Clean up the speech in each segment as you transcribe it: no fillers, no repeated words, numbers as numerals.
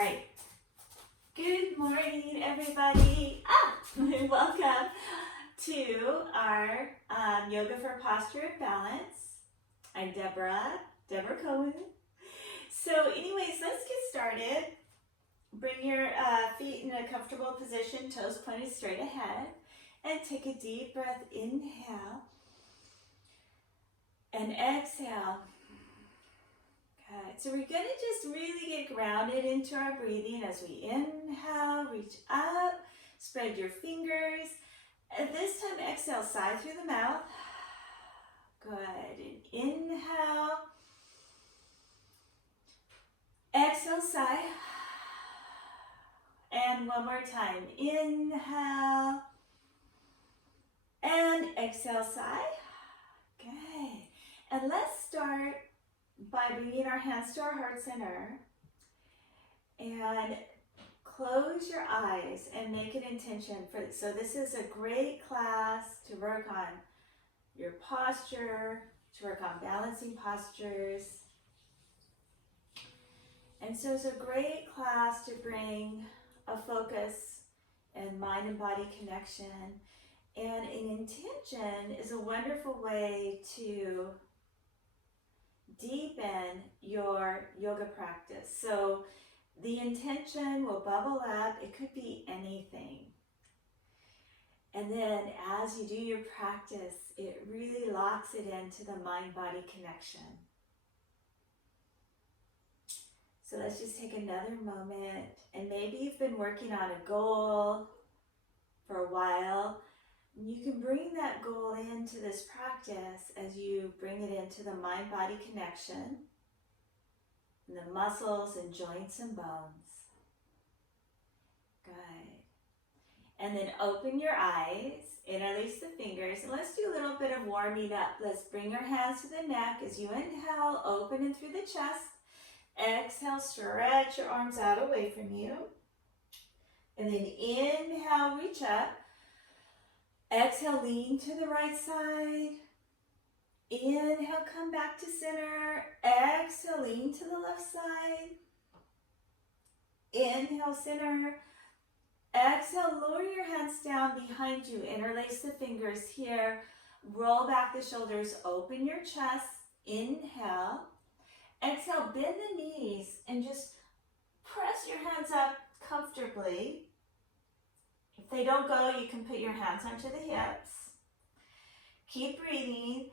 right. Good morning, everybody. Welcome to our Yoga for Posture and Balance. I'm Deborah Cohen. So anyways, let's get started. Bring your feet in a comfortable position, toes pointed straight ahead, and take a deep breath. Inhale and exhale. Good. So we're going to just really get grounded into our breathing as we inhale, reach up, spread your fingers. And this time exhale, sigh through the mouth. Good. And inhale. Exhale, sigh. And one more time. Inhale. And exhale, sigh. Good. And let's start by bringing our hands to our heart center and close your eyes and make an intention for it. So this is a great class to work on your posture, to work on balancing postures. And so it's a great class to bring a focus and mind and body connection. And an intention is a wonderful way to deepen your yoga practice. So the intention will bubble up. It could be anything. And then as you do your practice, it really locks it into the mind-body connection. So let's just take another moment. And maybe you've been working on a goal for a while. You can bring that goal into this practice as you bring it into the mind-body connection, and the muscles and joints and bones. Good. And then open your eyes, interlace the fingers, and let's do a little bit of warming up. Let's bring our hands to the neck as you inhale, open in through the chest. Exhale, stretch your arms out away from you. And then inhale, reach up. Exhale, lean to the right side. Inhale, come back to center. Exhale, lean to the left side. Inhale, center. Exhale, lower your hands down behind you. Interlace the fingers here. Roll back the shoulders. Open your chest. Inhale. Exhale, bend the knees and just press your hands up comfortably. If they don't go, you can put your hands onto the hips. Keep breathing.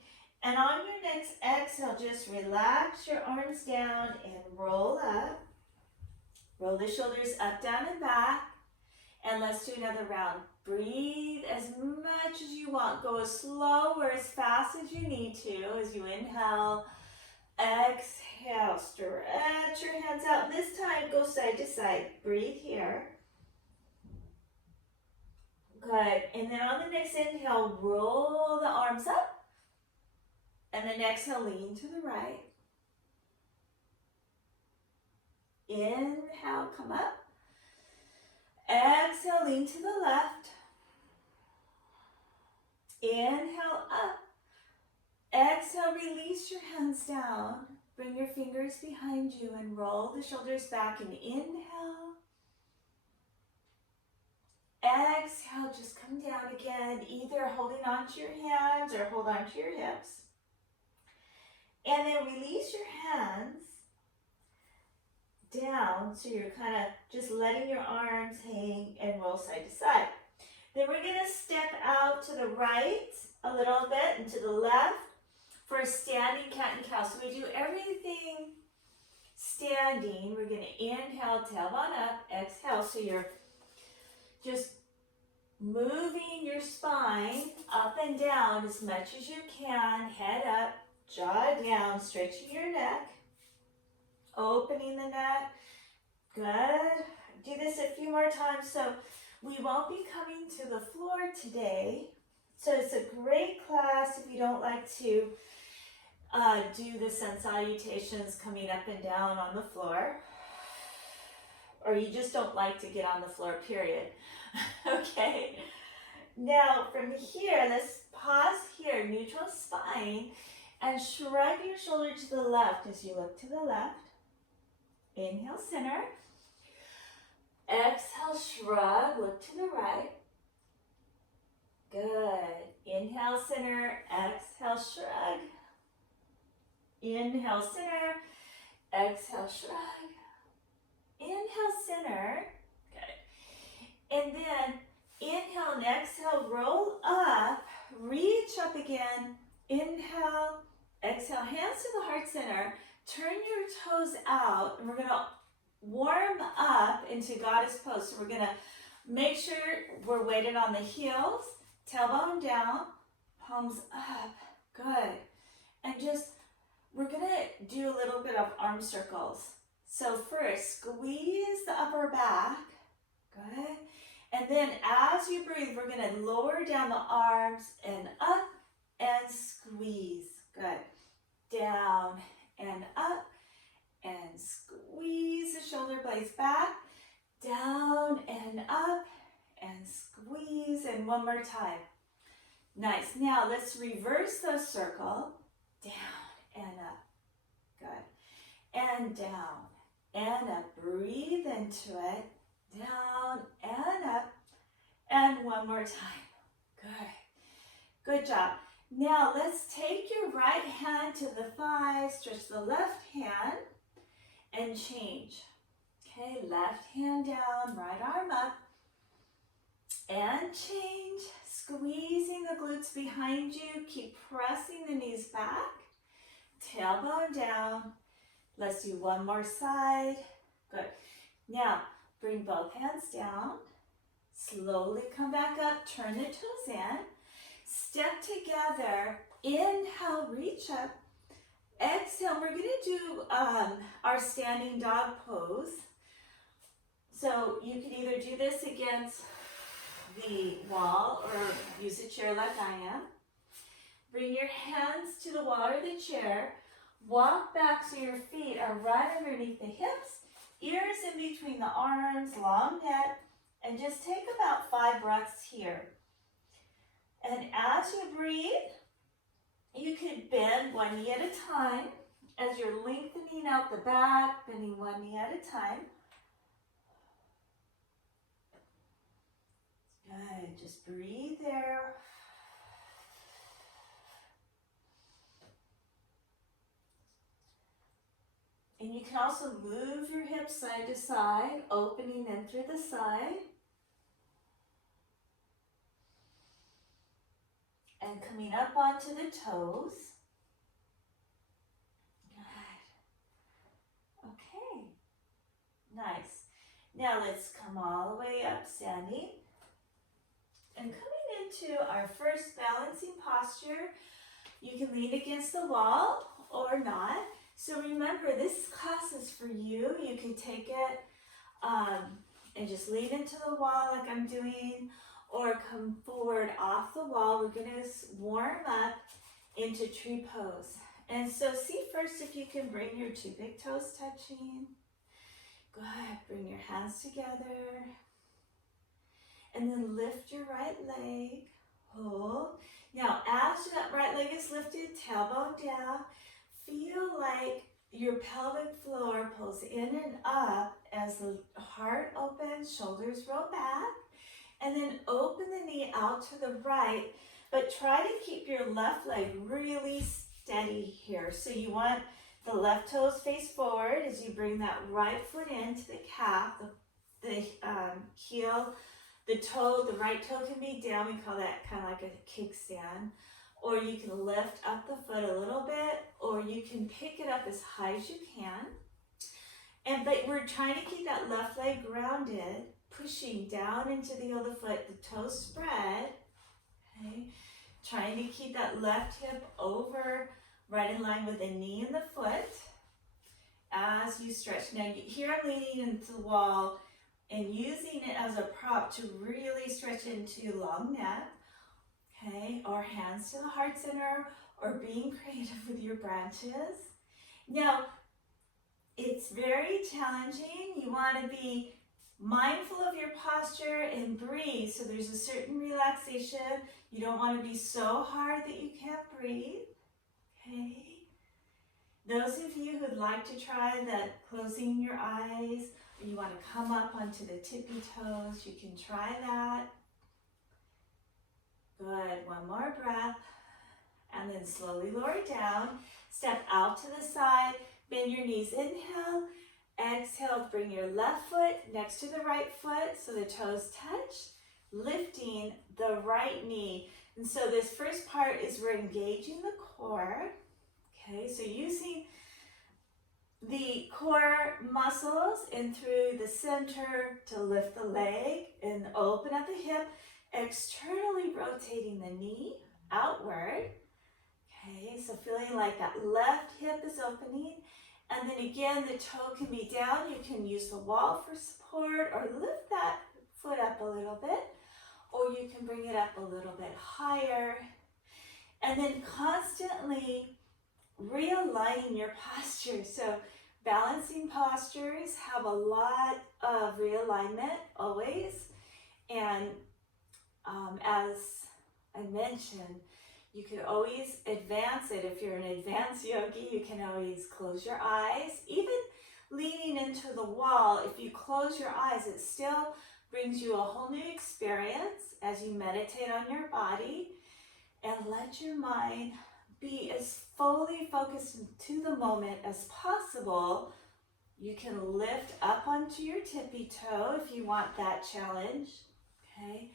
And on your next exhale, just relax your arms down and roll up. Roll the shoulders up, down, and back. And let's do another round. Breathe as much as you want. Go as slow or as fast as you need to as you inhale. Exhale, stretch your hands out. This time, go side to side. Breathe here. Good. And then on the next inhale, roll the arms up. And then exhale, lean to the right. Inhale, come up. Exhale, lean to the left. Inhale, up. Exhale, release your hands down. Bring your fingers behind you and roll the shoulders back and inhale. Exhale, just come down again, either holding onto your hands or hold onto your hips. And then release your hands down so you're kind of just letting your arms hang and roll side to side. Then we're going to step out to the right a little bit and to the left for a standing cat and cow. So we do everything standing. We're going to inhale, tailbone up, exhale. So you're just moving your spine up and down as much as you can. Head up, jaw down, stretching your neck, opening the neck. Good. Do this a few more times. So we won't be coming to the floor today. So it's a great class if you don't like to do the sun salutations coming up and down on the floor. Or you just don't like to get on the floor, period. Okay. Now from here, let's pause here, neutral spine, and shrug your shoulder to the left as you look to the left. Inhale, center. Exhale, shrug, look to the right. Good. Inhale, center, exhale, shrug. Inhale, center, exhale, shrug. Inhale, center. Good. And then inhale and exhale, roll up, reach up again. Inhale, exhale, hands to the heart center. Turn your toes out, and we're going to warm up into goddess pose. So we're going to make sure we're weighted on the heels, tailbone down, palms up. Good. And just, we're going to do a little bit of arm circles. So first, squeeze the upper back. Good. And then as you breathe, we're going to lower down the arms and up and squeeze. Good. Down and up and squeeze the shoulder blades back. Down and up and squeeze. And one more time. Nice. Now let's reverse the circle. Down and up. Good. And down and up. Breathe into it. Down and up. And one more time. Good. Good job. Now let's take your right hand to the thigh, stretch the left hand, and change. Okay, left hand down, right arm up, and change. Squeezing the glutes behind you. Keep pressing the knees back. Tailbone down. Let's do one more side. Good. Now, bring both hands down. Slowly come back up. Turn the toes in. Step together. Inhale, reach up. Exhale, we're going to do our standing dog pose. So you can either do this against the wall or use a chair like I am. Bring your hands to the wall or the chair. Walk back so your feet are right underneath the hips. Ears in between the arms, long neck. And just take about 5 breaths here. And as you breathe, you could bend one knee at a time as you're lengthening out the back, bending one knee at a time. Good, just breathe there. And you can also move your hips side to side, opening in through the side. And coming up onto the toes. Good. Okay. Nice. Now let's come all the way up standing. And coming into our first balancing posture, you can lean against the wall or not. So remember, this class is for you. You can take it and just lean into the wall like I'm doing, or come forward off the wall. We're going to warm up into tree pose. And so see first if you can bring your 2 big toes touching. Good. Bring your hands together. And then lift your right leg. Hold. Now as that right leg is lifted, tailbone down, feel like your pelvic floor pulls in and up as the heart opens, shoulders roll back. And then open the knee out to the right, but try to keep your left leg really steady here. So you want the left toes face forward as you bring that right foot into the calf, the heel, the right toe can be down. We call that kind of like a kickstand. Or you can lift up the foot a little bit, or you can pick it up as high as you can. But we're trying to keep that left leg grounded, pushing down into the heel of the foot, the toes spread, okay? Trying to keep that left hip over, right in line with the knee and the foot as you stretch. Now here I'm leaning into the wall and using it as a prop to really stretch into long neck, okay? Or hands to the heart center, or being creative with your branches. Now, it's very challenging. You want to be mindful of your posture and breathe. So there's a certain relaxation. You don't want to be so hard that you can't breathe. Okay. Those of you who'd like to try that closing your eyes You want to come up onto the tippy toes. You can try that. Good. One more breath. And then slowly lower down. Step out to the side. Bend your knees. Inhale. Exhale. Bring your left foot next to the right foot so the toes touch. Lifting the right knee. And so this first part is we're engaging the core. Okay, so using the core muscles in through the center to lift the leg and open up the hip, externally rotating the knee outward. Okay, so feeling like that left hip is opening. And then again, the toe can be down. You can use the wall for support or lift that foot up a little bit. Or you can bring it up a little bit higher. And then constantly realigning your posture. So balancing postures have a lot of realignment always. And as I mentioned, you could always advance it. If you're an advanced yogi, you can always close your eyes. Even leaning into the wall, if you close your eyes, it still brings you a whole new experience as you meditate on your body, and let your mind be as fully focused to the moment as possible. You can lift up onto your tippy toe if you want that challenge, okay?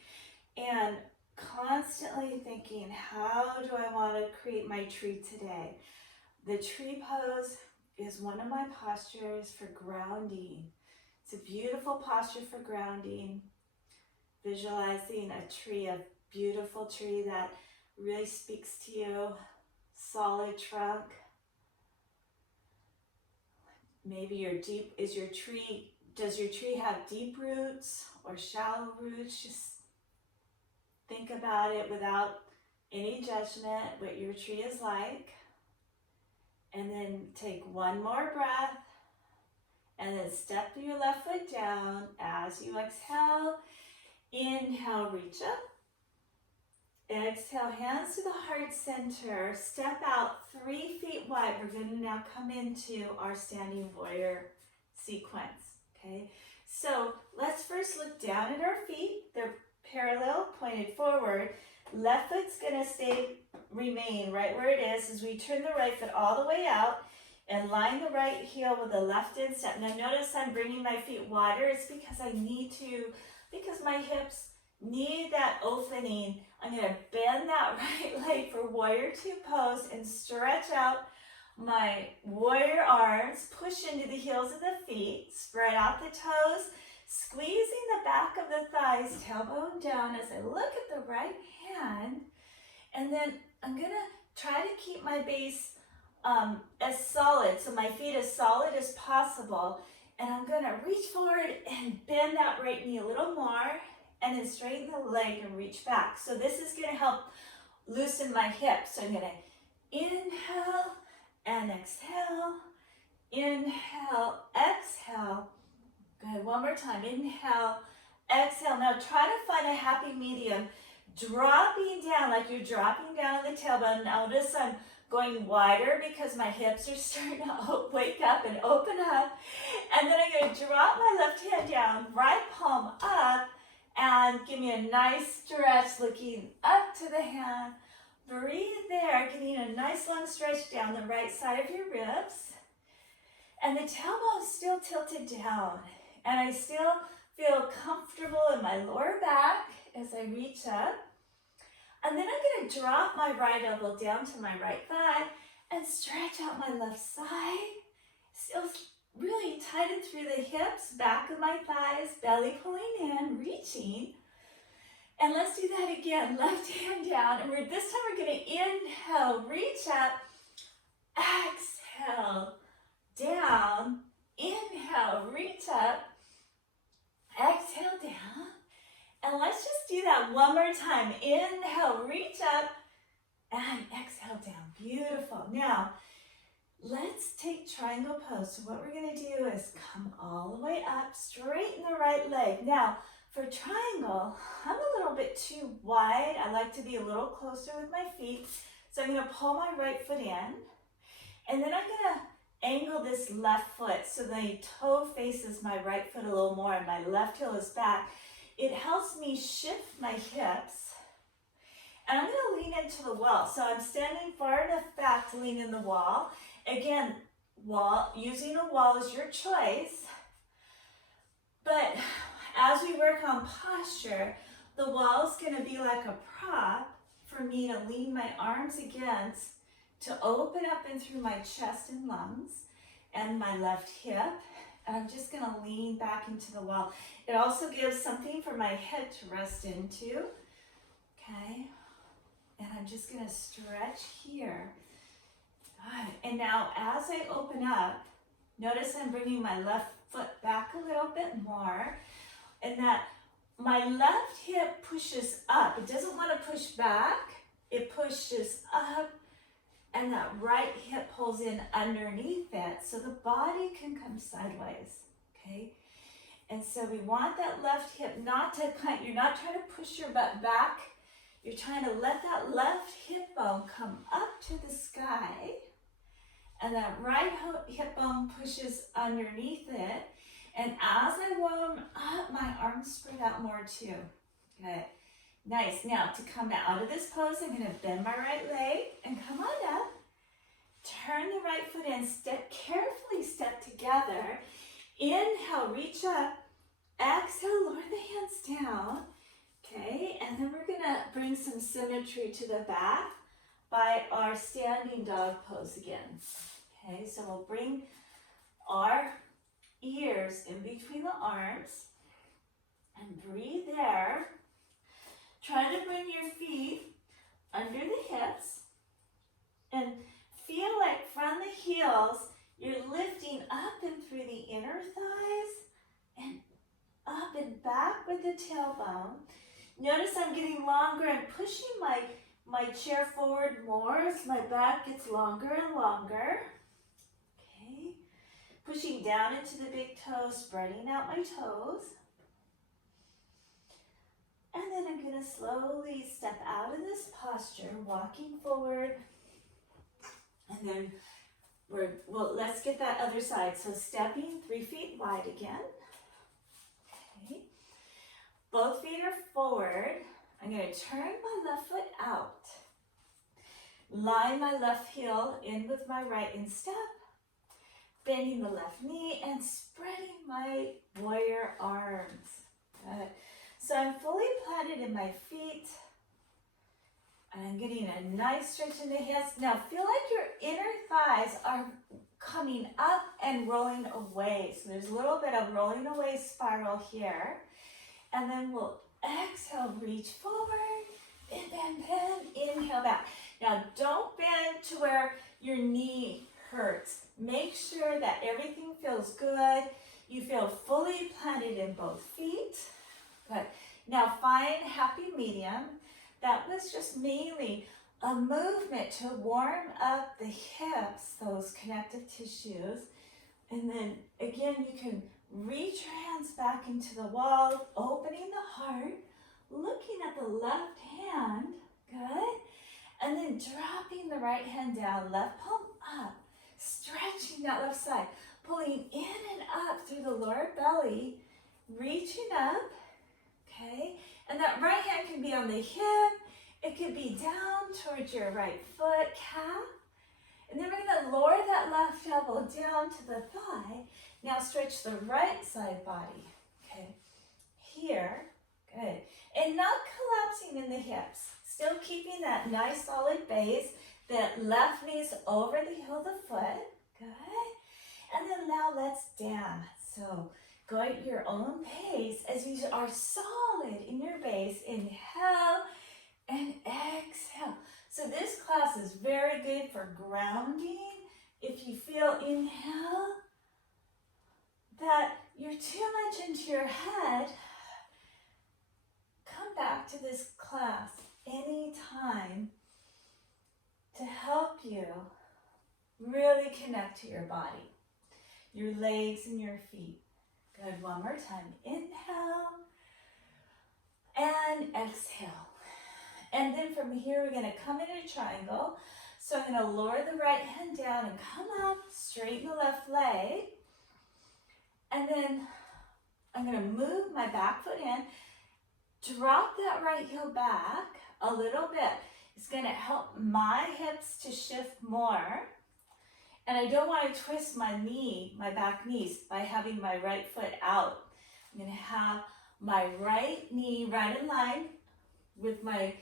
And constantly thinking, how do I want to create my tree today? The tree pose is one of my postures for grounding. It's a beautiful posture for grounding, visualizing a tree, a beautiful tree that really speaks to you, solid trunk. Maybe does your tree have deep roots or shallow roots? Just think about it without any judgment, what your tree is like. And then take one more breath. And then step your left foot down as you exhale. Inhale, reach up. Exhale, hands to the heart center. Step out 3 feet wide. We're going to now come into our standing warrior sequence. Okay, so let's first look down at our feet. They're parallel, pointed forward. Left foot's going to remain right where it is as we turn the right foot all the way out. And line the right heel with the left instep. Now notice I'm bringing my feet wider. It's because because my hips need that opening. I'm going to bend that right leg for warrior two pose and stretch out my warrior arms. Push into the heels of the feet. Spread out the toes. Squeezing the back of the thighs, tailbone down as I look at the right hand. And then I'm going to try to keep my base as solid, so my feet as solid as possible. And I'm going to reach forward and bend that right knee a little more, and then straighten the leg and reach back. So this is going to help loosen my hips. So I'm going to inhale and exhale, inhale, exhale. Good, one more time. Inhale, exhale. Now try to find a happy medium. Dropping down like you're dropping down on the tailbone. Notice I'm going wider because my hips are starting to wake up and open up. And then I'm going to drop my left hand down, right palm up, and give me a nice stretch looking up to the hand. Breathe there, getting a nice long stretch down the right side of your ribs. And the tailbone is still tilted down. And I still feel comfortable in my lower back as I reach up. And then I'm going to drop my right elbow down to my right thigh and stretch out my left side. Still really tighten through the hips, back of my thighs, belly pulling in, reaching. And let's do that again. Left hand down. And this time we're going to inhale, reach up, exhale, down, inhale, reach up, exhale, down. And let's just do that one more time. Inhale, reach up, and exhale down. Beautiful. Now, let's take triangle pose. So what we're going to do is come all the way up, straighten the right leg. Now, for triangle, I'm a little bit too wide. I like to be a little closer with my feet. So I'm going to pull my right foot in, and then I'm going to angle this left foot so the toe faces my right foot a little more and my left heel is back. It helps me shift my hips. And I'm going to lean into the wall. So I'm standing far enough back to lean in the wall. Again, using a wall is your choice. But as we work on posture, the wall is going to be like a prop for me to lean my arms against, to open up in through my chest and lungs and my left hip. And I'm just going to lean back into the wall. It also gives something for my head to rest into. Okay. And I'm just going to stretch here. Good. And now as I open up, notice I'm bringing my left foot back a little bit more, and that my left hip pushes up. It doesn't want to push back. It pushes up, and that right hip pulls in underneath it so the body can come sideways, okay? And so we want that left hip not to you're not trying to push your butt back. You're trying to let that left hip bone come up to the sky, and that right hip bone pushes underneath it. And as I warm up, my arms spread out more too. Good. Nice. Now to come out of this pose, I'm going to bend my right leg and come on up. Turn the right foot in. Carefully step together. Inhale, reach up. Exhale, lower the hands down. Okay, and then we're going to bring some symmetry to the back by our standing dog pose again. Okay, so we'll bring our ears in between the arms and breathe there. Try to bring your feet under the hips and feel like from the heels you're lifting up and through the inner thighs and up and back with the tailbone. Notice I'm getting longer and pushing my chair forward more as my back gets longer and longer. Okay. Pushing down into the big toes, spreading out my toes. And then I'm going to slowly step out of this posture, walking forward. And then let's get that other side. So stepping 3 feet wide again. Okay. Both feet are forward. I'm going to turn my left foot out. Line my left heel in with my right instep. Bending the left knee and spreading my warrior arms. Good. So I'm fully planted in my feet. And I'm getting a nice stretch in the hips. Now feel like your inner thighs are coming up and rolling away. So there's a little bit of rolling away spiral here. And then we'll exhale, reach forward, bend, bend, bend, inhale back. Now don't bend to where your knee hurts. Make sure that everything feels good. You feel fully planted in both feet. Good. Now find happy medium. That was just mainly a movement to warm up the hips, those connective tissues. And then again, you can reach your hands back into the wall, opening the heart, looking at the left hand. Good. And then dropping the right hand down, left palm up, stretching that left side, pulling in and up through the lower belly, reaching up. Okay, and that right hand can be on the hip, it could be down towards your right foot, calf, and then we're going to lower that left elbow down to the thigh. Now stretch the right side body, okay, here, good, and not collapsing in the hips, still keeping that nice solid base, that left knee's over the heel of the foot, good, and then now let's dance. So go at your own pace as you are solid in your base. Inhale and exhale. So this class is very good for grounding. If you feel, inhale, that you're too much into your head, come back to this class anytime to help you really connect to your body, your legs and your feet. Good, one more time. Inhale and exhale. And then from here, we're going to come in a triangle. So I'm going to lower the right hand down and come up, straighten the left leg. And then I'm going to move my back foot in, drop that right heel back a little bit. It's going to help my hips to shift more. And I don't want to twist my knee, my back knees, by having my right foot out. I'm going to have my right knee right in line with my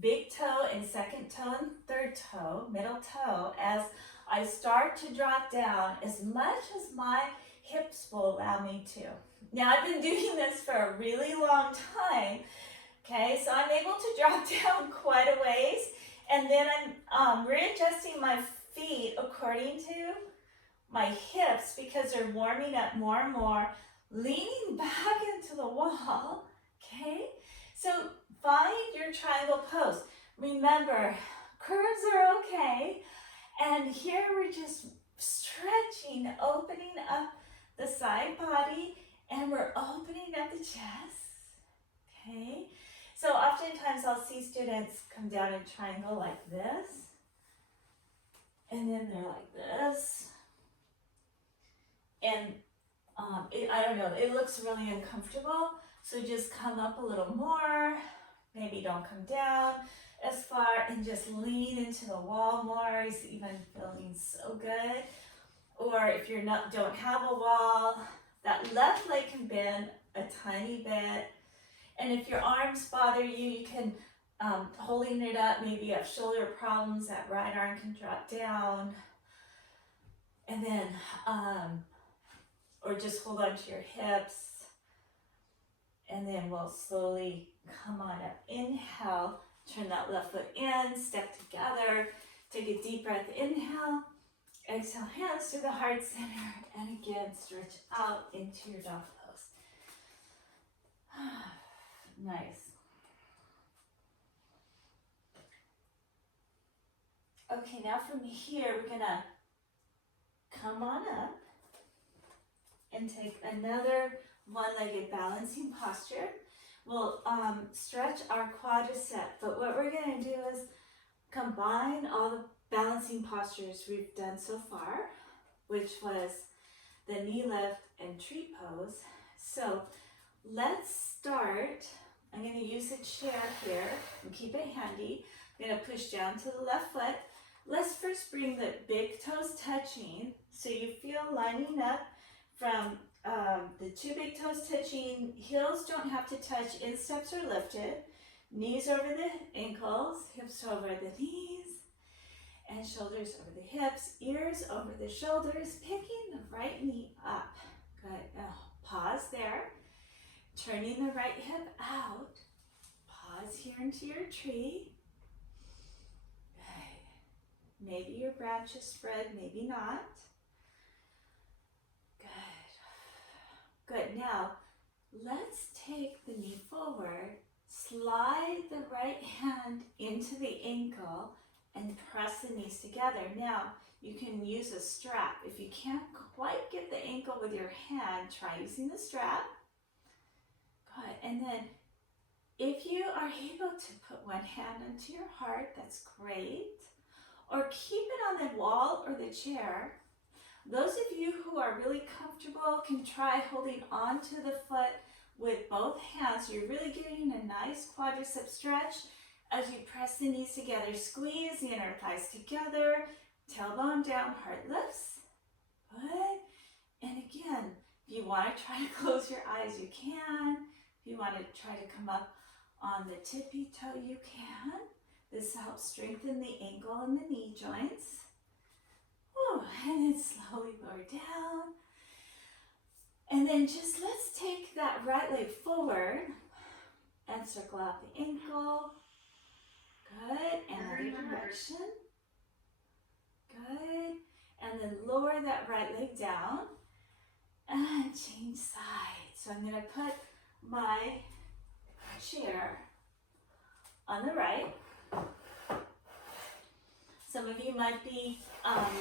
big toe and second toe and third toe, middle toe, as I start to drop down as much as my hips will allow me to. Now I've been doing this for a really long time, okay, so I'm able to drop down quite a ways, and then I'm readjusting my feet according to my hips because they're warming up more and more, leaning back into the wall, okay? So find your triangle pose. Remember, curves are okay, and here we're just stretching, opening up the side body, and we're opening up the chest, okay? So oftentimes I'll see students come down in triangle like this, and then they're like this, and I don't know, it looks really uncomfortable, so just come up a little more, maybe don't come down as far, and just lean into the wall more. It's even feeling so good. Or if you're don't have a wall, that left leg can bend a tiny bit. And if your arms bother you, you can, holding it up, maybe you have shoulder problems, that right arm can drop down. And then, or just hold on to your hips. And then we'll slowly come on up. Inhale, turn that left foot in, step together. Take a deep breath, inhale. Exhale, hands to the heart center. And again, stretch out into your dog pose. Nice. Okay, now from here, we're gonna come on up and take another one-legged balancing posture. We'll stretch our quadricep, but what we're gonna do is combine all the balancing postures we've done so far, which was the knee lift and tree pose. So let's start. I'm gonna use a chair here and keep it handy. I'm gonna push down to the left foot. Let's first bring the big toes touching, so you feel lining up from the two big toes touching. Heels don't have to touch, insteps are lifted. Knees over the ankles, hips over the knees, and shoulders over the hips, ears over the shoulders, picking the right knee up. Good. Now pause there. Turning the right hip out. Pause here into your tree. Good. Maybe your branches spread, maybe not. Good. Good. Now, let's take the knee forward. Slide the right hand into the ankle and press the knees together. Now, you can use a strap. If you can't quite get the ankle with your hand, try using the strap. Good. And then if you are able to put one hand onto your heart, that's great. Or keep it on the wall or the chair. Those of you who are really comfortable can try holding onto the foot with both hands. You're really getting a nice quadricep stretch as you press the knees together. Squeeze the inner thighs together. Tailbone down, heart lifts. Good. And again, if you want to try to close your eyes, you can. If you want to try to come up on the tippy toe, you can. This helps strengthen the ankle and the knee joints. Whew, and then slowly lower down. And then just let's take that right leg forward and circle out the ankle. Good. And other direction. Good. And then lower that right leg down and change sides. So I'm going to put my chair on the right. Some of you might be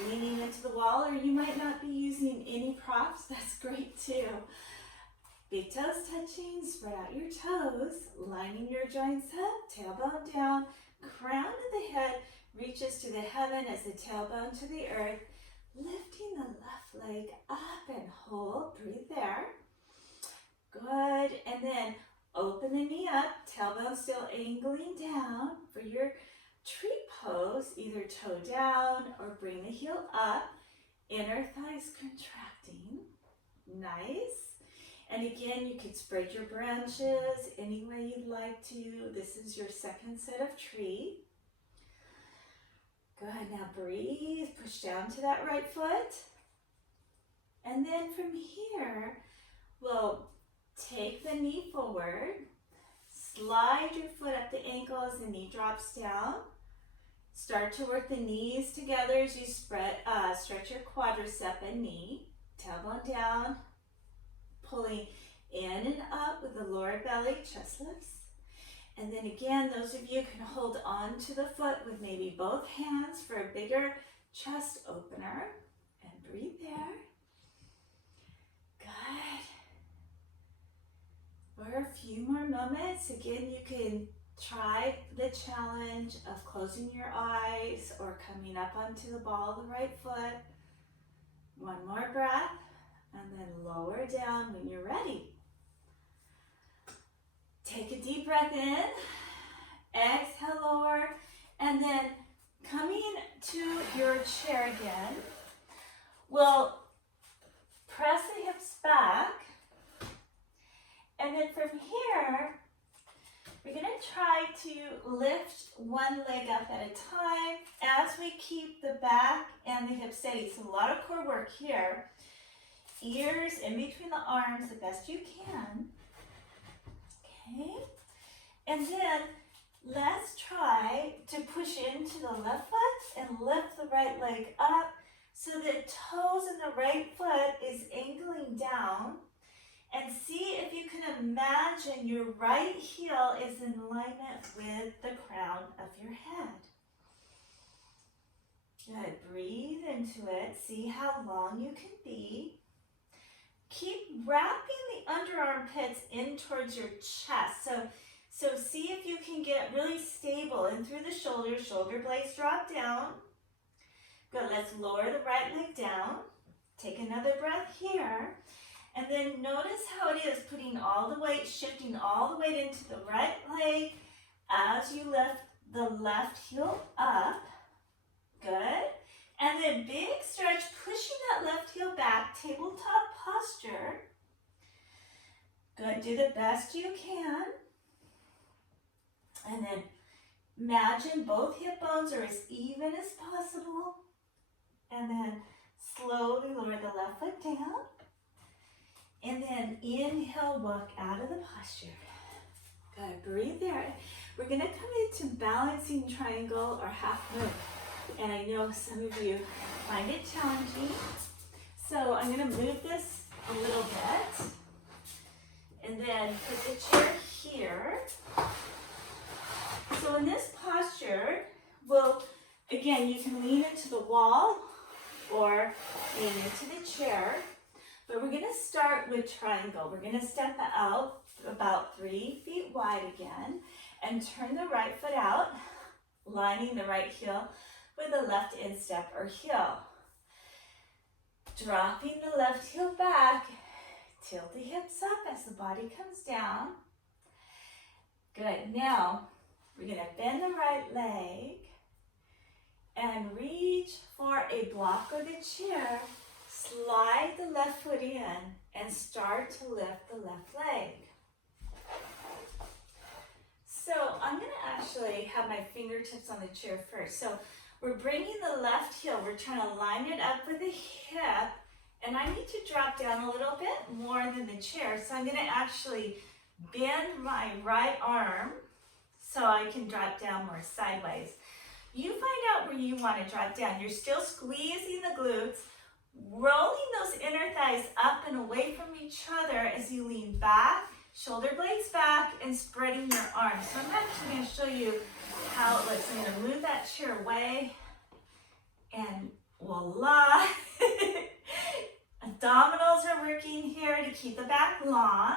leaning into the wall, or you might not be using any props. That's great too. Big toes touching, spread out your toes, lining your joints up, tailbone down. crown of the head reaches to the heaven as the tailbone to the earth. Lifting the left leg up and hold. Breathe there. Good. And then open the knee up. Tailbone still angling down for your tree pose. Either toe down or bring the heel up. Inner thighs contracting. Nice. And again, you could spread your branches any way you'd like to. This is your second set of tree. Good, now breathe, push down to that right foot. And then from here, we'll take the knee forward, slide your foot up the ankle as the knee drops down. Start to work the knees together as you stretch your quadricep and knee. Tailbone down, pulling in and up with the lower belly, chest lifts. And then again, those of you can hold on to the foot with maybe both hands for a bigger chest opener. And breathe there. Good. For a few more moments, again, you can try the challenge of closing your eyes or coming up onto the ball of the right foot. One more breath, and then lower down when you're ready. Take a deep breath in, exhale, lower, and then coming to your chair again, we'll press the hips back, and then from here, we're going to try to lift one leg up at a time as we keep the back and the hips steady. So a lot of core work here. Ears in between the arms the best you can. Okay, and then let's try to push into the left foot and lift the right leg up so the toes in the right foot is angling down, and see if you can imagine your right heel is in alignment with the crown of your head. Good, breathe into it, see how long you can be. Keep wrapping the underarm pits in towards your chest. So see if you can get really stable in through the shoulders. Shoulder blades drop down. Good, let's lower the right leg down. Take another breath here. And then notice how it is putting all the weight, shifting all the weight into the right leg as you lift the left heel up. Good. And then big stretch, pushing that left heel back, tabletop posture. Good, do the best you can. And then imagine both hip bones are as even as possible. And then slowly lower the left foot down. And then inhale, walk out of the posture. Good, breathe there. We're gonna come into balancing triangle or half moon. And I know some of you find it challenging. So I'm gonna move this a little bit. And then put the chair here. So in this posture, again, you can lean into the wall or lean into the chair. But we're gonna start with triangle. We're gonna step out about 3 feet wide again and turn the right foot out, lining the right heel with the left instep or heel. Dropping the left heel back, tilt the hips up as the body comes down. Good, now we're gonna bend the right leg and reach for a block or the chair. Slide the left foot in and start to lift the left leg. So I'm going to actually have my fingertips on the chair first. So we're bringing the left heel, we're trying to line it up with the hip, and I need to drop down a little bit more than the chair. So I'm going to actually bend my right arm so I can drop down more sideways. You find out where you want to drop down. You're still squeezing the glutes, rolling those inner thighs up and away from each other as you lean back, shoulder blades back, and spreading your arms. So I'm actually going to show you how it looks. I'm going to move that chair away, and voila! Abdominals are working here to keep the back long.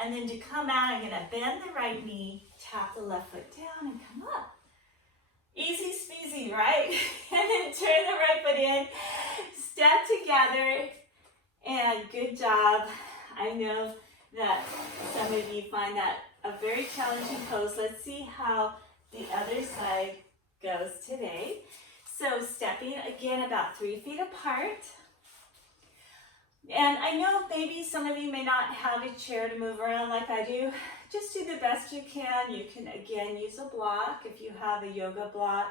And then to come out, I'm gonna bend the right knee, tap the left foot down and come up. Easy squeezy, right? And then turn the right foot in, step together, and good job. I know that some of you find that a very challenging pose. Let's see how the other side goes today. So stepping again about 3 feet apart. And I know maybe some of you may not have a chair to move around like I do. Just do the best you can. You can again use a block if you have a yoga block,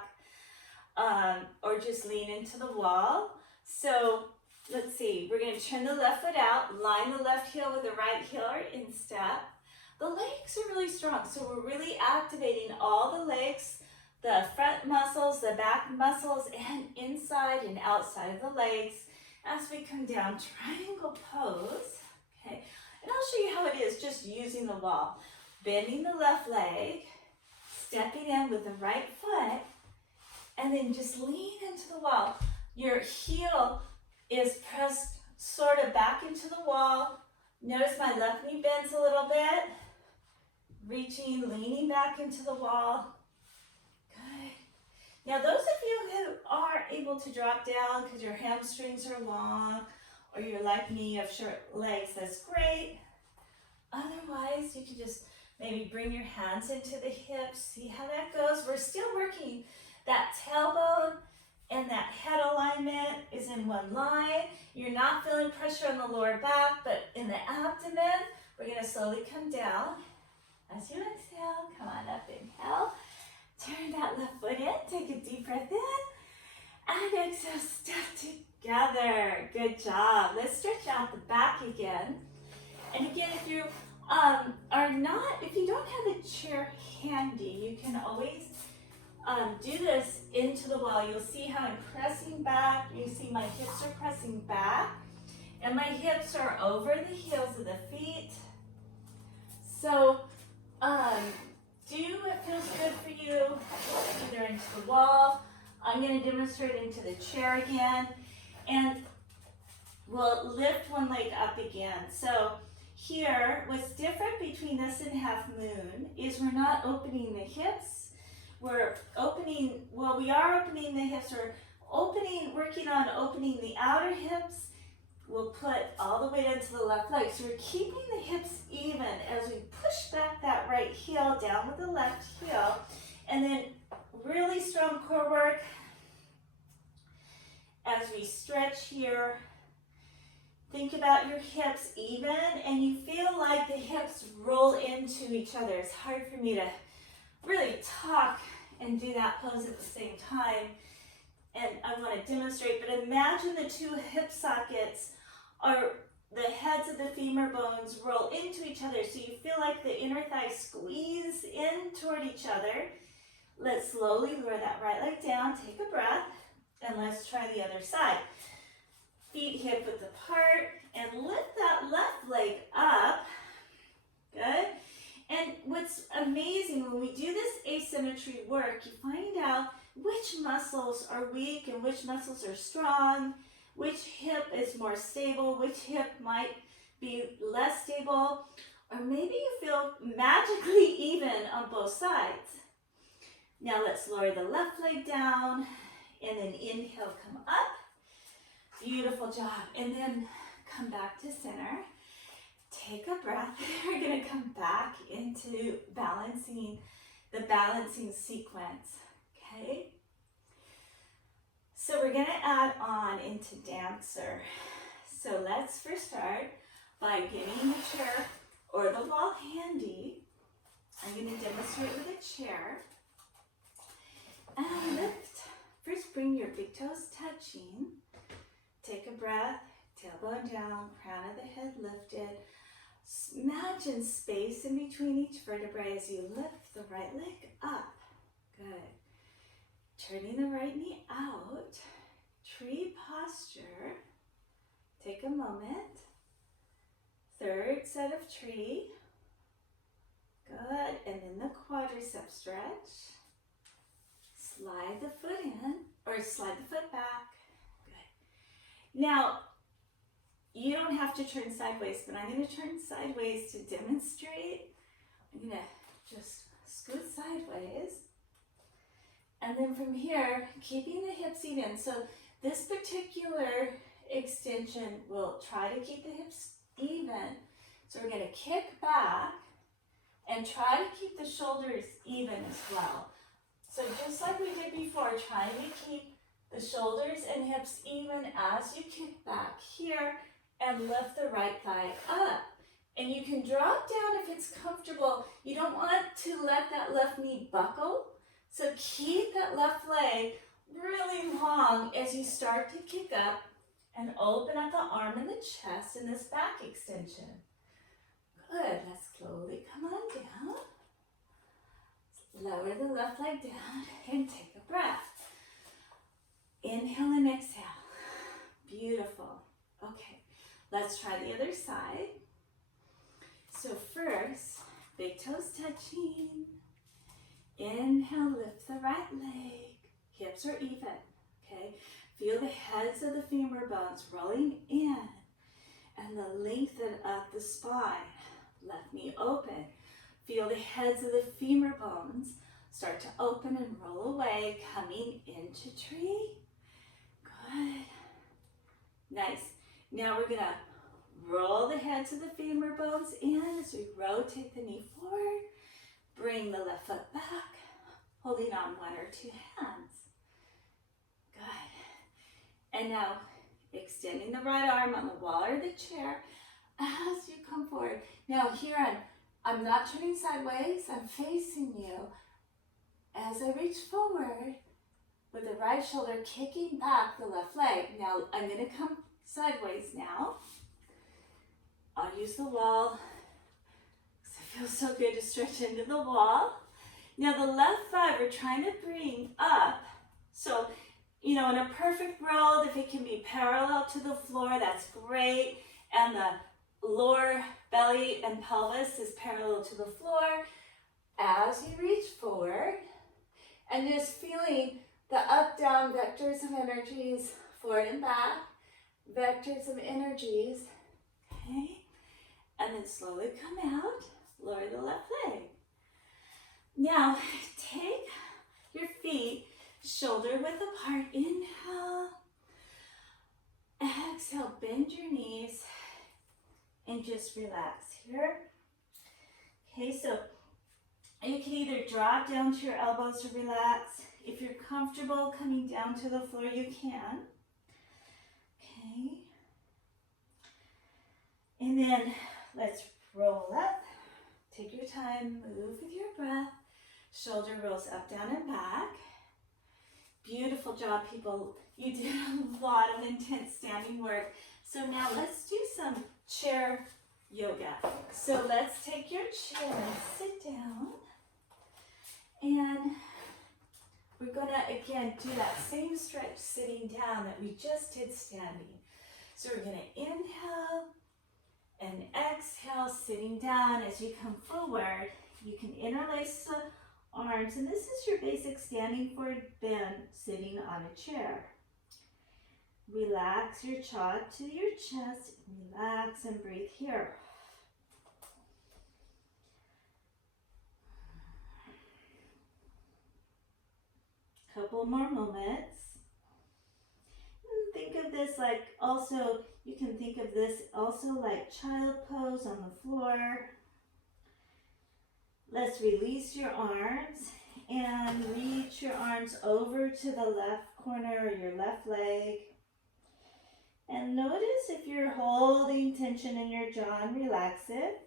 or just lean into the wall. So let's see, we're going to turn the left foot out, line the left heel with the right heel or instep. The legs are really strong, so we're really activating all the legs, the front muscles, the back muscles, and inside and outside of the legs as we come down, triangle pose, okay? And I'll show you how it is just using the wall. Bending the left leg, stepping in with the right foot, and then just lean into the wall. Your heel is pressed sort of back into the wall. Notice my left knee bends a little bit. Reaching, leaning back into the wall. Good. Now those of you who are able to drop down because your hamstrings are long or you're like me, you have short legs, that's great. Otherwise, you can just maybe bring your hands into the hips, see how that goes. We're still working that tailbone and that head alignment is in one line. You're not feeling pressure on the lower back, but in the abdomen, we're gonna slowly come down. As you exhale, come on up, inhale. Turn that left foot in, take a deep breath in. And exhale, step together. Good job. Let's stretch out the back again. And again, if you if you don't have a chair handy, you can always do this into the wall. You'll see how I'm pressing back. You see my hips are pressing back. And my hips are over the heels of the feet. So, do what feels good for you, either into the wall. I'm going to demonstrate into the chair again, and we'll lift one leg up again. So here, what's different between this and half moon is we're not opening the hips. We're opening, well, we are opening the hips. We're working on opening the outer hips. We'll put all the weight into the left leg. So we're keeping the hips even as we push back that right heel down with the left heel. And then really strong core work as we stretch here. Think about your hips even, and you feel like the hips roll into each other. It's hard for me to really talk and do that pose at the same time. And I want to demonstrate, but imagine the two hip sockets are the heads of the femur bones roll into each other, so you feel like the inner thighs squeeze in toward each other. Let's slowly lower that right leg down, take a breath, and let's try the other side. Feet hip width apart, and lift that left leg up. Good. And what's amazing, when we do this asymmetry work, you find out which muscles are weak and which muscles are strong, which hip is more stable, which hip might be less stable, or maybe you feel magically even on both sides. Now let's lower the left leg down, and then inhale, come up. Beautiful job. And then come back to center. Take a breath. We're going to come back into the balancing sequence. Okay? So we're going to add on into dancer. So let's first start by getting the chair or the wall handy. I'm going to demonstrate with a chair. And lift. First, bring your big toes touching. Take a breath. Tailbone down. Crown of the head lifted. Imagine space in between each vertebrae as you lift the right leg up. Good. Turning the right knee out. Tree posture. Take a moment. Third set of tree. Good. And then the quadricep stretch. Slide the foot in, or slide the foot back. Good. Now, you don't have to turn sideways, but I'm going to turn sideways to demonstrate. I'm going to just scoot sideways. And then from here, keeping the hips even. So this particular extension will try to keep the hips even. So we're going to kick back and try to keep the shoulders even as well. So just like we did before, trying to keep the shoulders and hips even as you kick back here and lift the right thigh up. And you can drop down if it's comfortable. You don't want to let that left knee buckle. So keep that left leg really long as you start to kick up and open up the arm and the chest in this back extension. Good, let's slowly come on down. Lower the left leg down and take a breath. Inhale and exhale. Beautiful. Okay, let's try the other side. So first, big toes touching. Inhale, lift the right leg. Hips are even, okay? Feel the heads of the femur bones rolling in and the lengthen of the spine. Left knee open. Feel the heads of the femur bones start to open and roll away, coming into tree. Good. Nice. Now we're gonna roll the heads of the femur bones in as we rotate the knee forward. Bring the left foot back, holding on one or two hands. Good. And now extending the right arm on the wall or the chair as you come forward. Now here I'm not turning sideways, I'm facing you. As I reach forward with the right shoulder kicking back the left leg. Now I'm gonna come sideways now. I'll use the wall because it feels so good to stretch into the wall. Now the left thigh we're trying to bring up. So, you know, in a perfect world, if it can be parallel to the floor, that's great. And the lower belly and pelvis is parallel to the floor. As you reach forward, and just feeling the up-down vectors of energies, forward and back, vectors of energies, okay? And then slowly come out, lower the left leg. Now, take your feet shoulder width apart. Inhale. Exhale, bend your knees and just relax here. Okay, so you can either drop down to your elbows to relax. If you're comfortable coming down to the floor, you can. Okay. And then let's roll up. Take your time, move with your breath. Shoulder rolls up, down, and back. Beautiful job, people. You did a lot of intense standing work. So now let's do some chair yoga. So let's take your chair and sit down. And we're gonna, again, do that same stretch sitting down that we just did standing. So we're gonna inhale and exhale, sitting down. As you come forward, you can interlace the arms, and this is your basic standing forward bend sitting on a chair. Relax your jaw to your chest, relax and breathe here. Couple more moments. And think of this like also, you can think of this also like child pose on the floor. Let's release your arms and reach your arms over to the left corner or your left leg. And notice if you're holding tension in your jaw and relax it.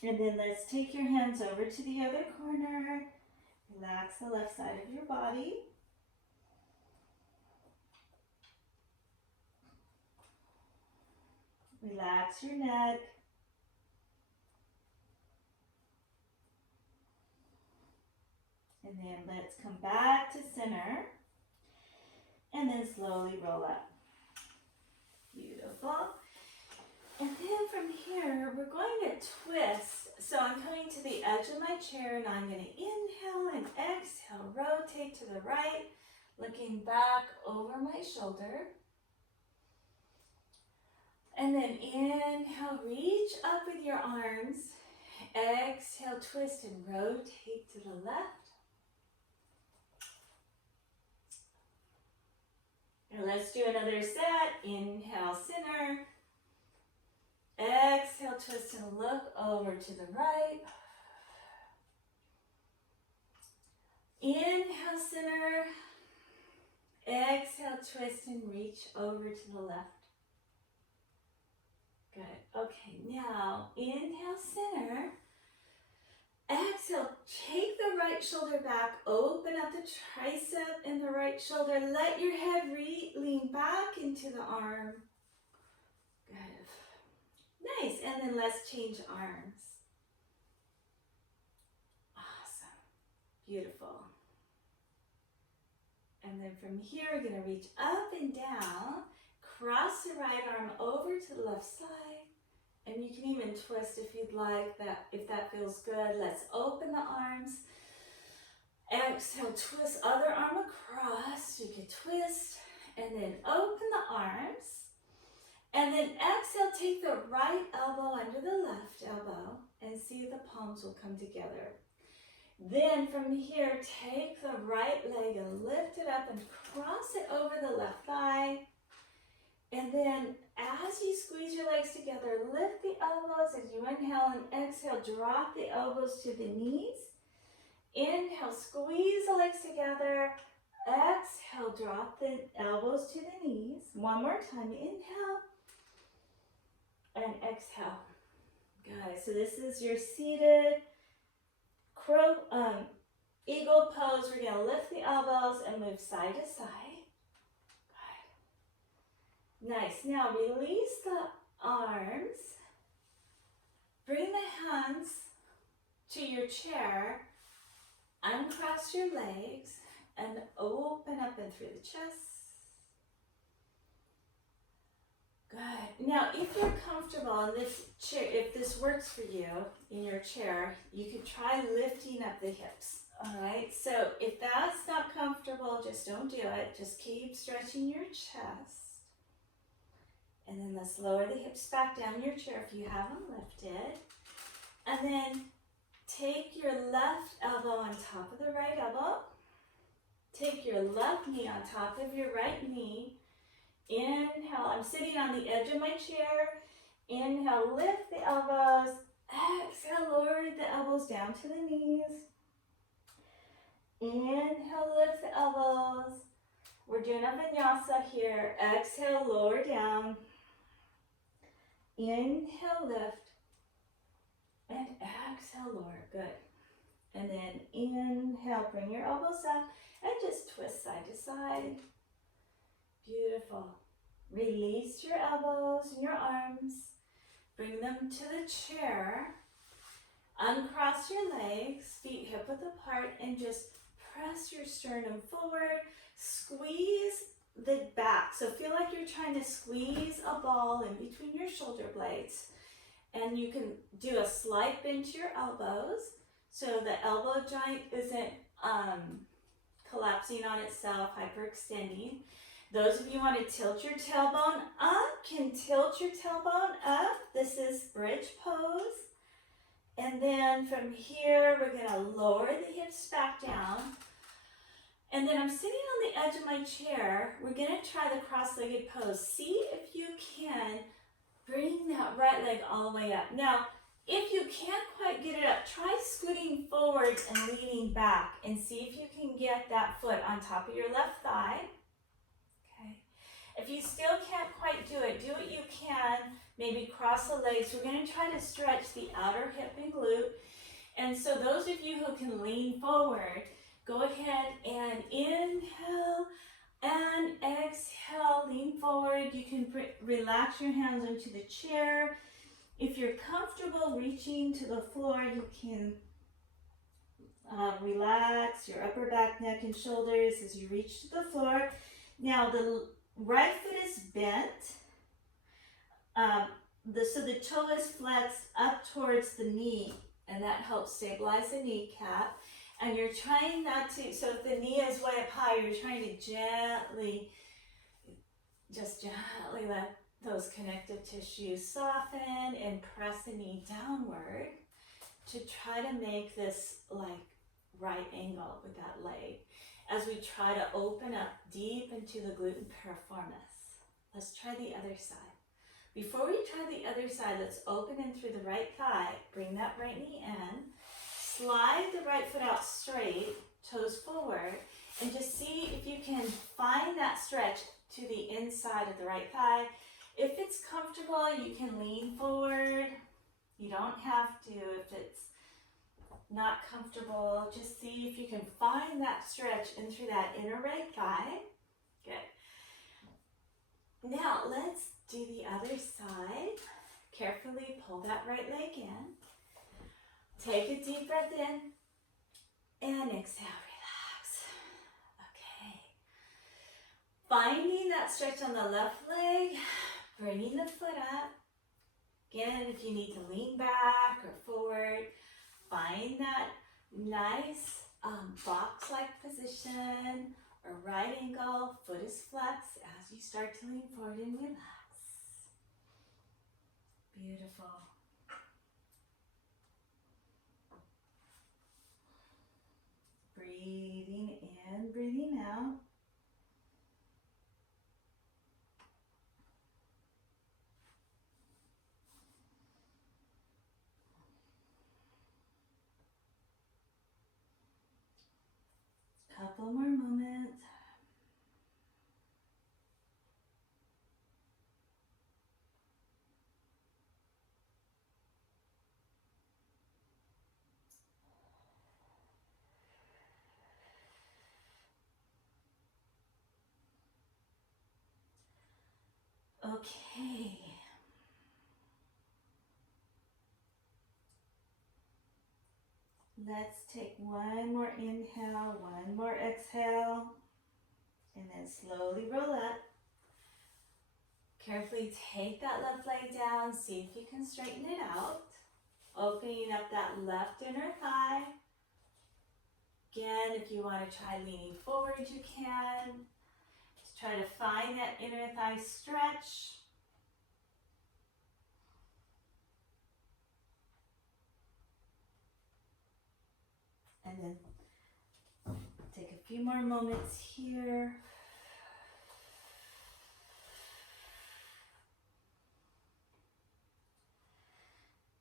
And then let's take your hands over to the other corner. Relax the left side of your body. Relax your neck. And then let's come back to center. And then slowly roll up. Beautiful. And then from here, we're going to twist So I'm coming to the edge of my chair and I'm going to inhale and exhale, rotate to the right, looking back over my shoulder. And then inhale, reach up with your arms. Exhale, twist and rotate to the left. And let's do another set. Inhale, center. Exhale, twist and look over to the right. Inhale, center. Exhale, twist and reach over to the left. Good. Okay, now inhale, center. Exhale, take the right shoulder back. Open up the tricep in the right shoulder. Let your head lean back into the arm. Good. Nice. And then let's change arms. Awesome. Beautiful. And then from here, we're going to reach up and down. Cross the right arm over to the left side. And you can even twist if you'd like, that, if that feels good. Let's open the arms. Exhale, twist other arm across. You can twist and then open the arms. And then exhale, take the right elbow under the left elbow and see the palms will come together. Then from here, take the right leg and lift it up and cross it over the left thigh. And then as you squeeze your legs together, lift the elbows as you inhale and exhale, drop the elbows to the knees. Inhale, squeeze the legs together. Exhale, drop the elbows to the knees. One more time, inhale and exhale. Good, so this is your seated eagle pose. We're gonna lift the elbows and move side to side. Nice. Now release the arms. Bring the hands to your chair. Uncross your legs and open up and through the chest. Good. Now, if you're comfortable in this chair, if this works for you in your chair, you could try lifting up the hips. All right. So if that's not comfortable, just don't do it. Just keep stretching your chest. And then let's lower the hips back down your chair if you have them lifted. And then take your left elbow on top of the right elbow. Take your left knee on top of your right knee. Inhale, I'm sitting on the edge of my chair. Inhale, lift the elbows. Exhale, lower the elbows down to the knees. Inhale, lift the elbows. We're doing a vinyasa here. Exhale, lower down. Inhale, lift, and exhale, lower. Good. And then inhale, bring your elbows up, and just twist side to side. Beautiful. Release your elbows and your arms. Bring them to the chair. Uncross your legs, feet hip width apart, and just press your sternum forward. Squeeze the back. So feel like you're trying to squeeze a ball in between your shoulder blades. And you can do a slight bend to your elbows so the elbow joint isn't collapsing on itself, hyperextending. Those of you who want to tilt your tailbone up can tilt your tailbone up. This is bridge pose. And then from here, we're going to lower the hips back down. And then I'm sitting on the edge of my chair. We're going to try the cross-legged pose. See if you can bring that right leg all the way up. Now, if you can't quite get it up, try scooting forward and leaning back and see if you can get that foot on top of your left thigh. Okay. If you still can't quite do it, do what you can. Maybe cross the legs. We're going to try to stretch the outer hip and glute. And so those of you who can lean forward, go ahead and inhale and exhale, lean forward. You can relax your hands into the chair. If you're comfortable reaching to the floor, you can relax your upper back, neck, and shoulders as you reach to the floor. Now the right foot is bent. So the toe is flexed up towards the knee. and that helps stabilize the kneecap. And you're trying not to, so if the knee is way up high, you're trying to gently, just gently let those connective tissues soften and press the knee downward to try to make this like right angle with that leg as we try to open up deep into the gluten piriformis. Let's try the other side. Before we try the other side, let's open in through the right thigh. Bring that right knee in. Slide the right foot out straight, toes forward, and just see if you can find that stretch to the inside of the right thigh. If it's comfortable, you can lean forward. You don't have to if it's not comfortable. Just see if you can find that stretch in through that inner right thigh. Good. Now let's do the other side. Carefully pull that right leg in. Take a deep breath in and exhale, relax. Okay. Finding that stretch on the left leg, bringing the foot up. Again, if you need to lean back or forward, find that nice box-like position or right angle. Foot is flexed as you start to lean forward and relax. Beautiful. Breathing in, breathing out. Couple more moments. Okay. Let's take one more inhale, one more exhale, and then slowly roll up. Carefully take that left leg down, see if you can straighten it out. Opening up that left inner thigh. Again, if you want to try leaning forward, you can. Just try to find that inner thigh stretch. And then take a few more moments here.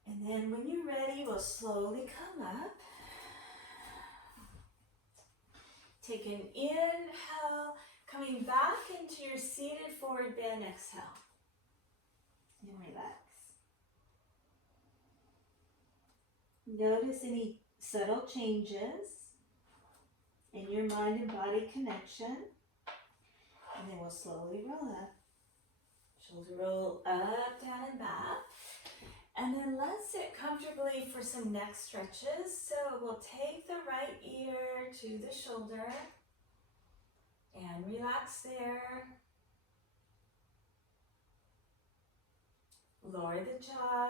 And then when you're ready, we'll slowly come up. Take an inhale, coming back into your seated forward bend, exhale. And relax. Notice any subtle changes in your mind and body connection. And then we'll slowly roll up. Shoulder roll up, down, and back. And then let's sit comfortably for some neck stretches. So we'll take the right ear to the shoulder and relax there. Lower the jaw.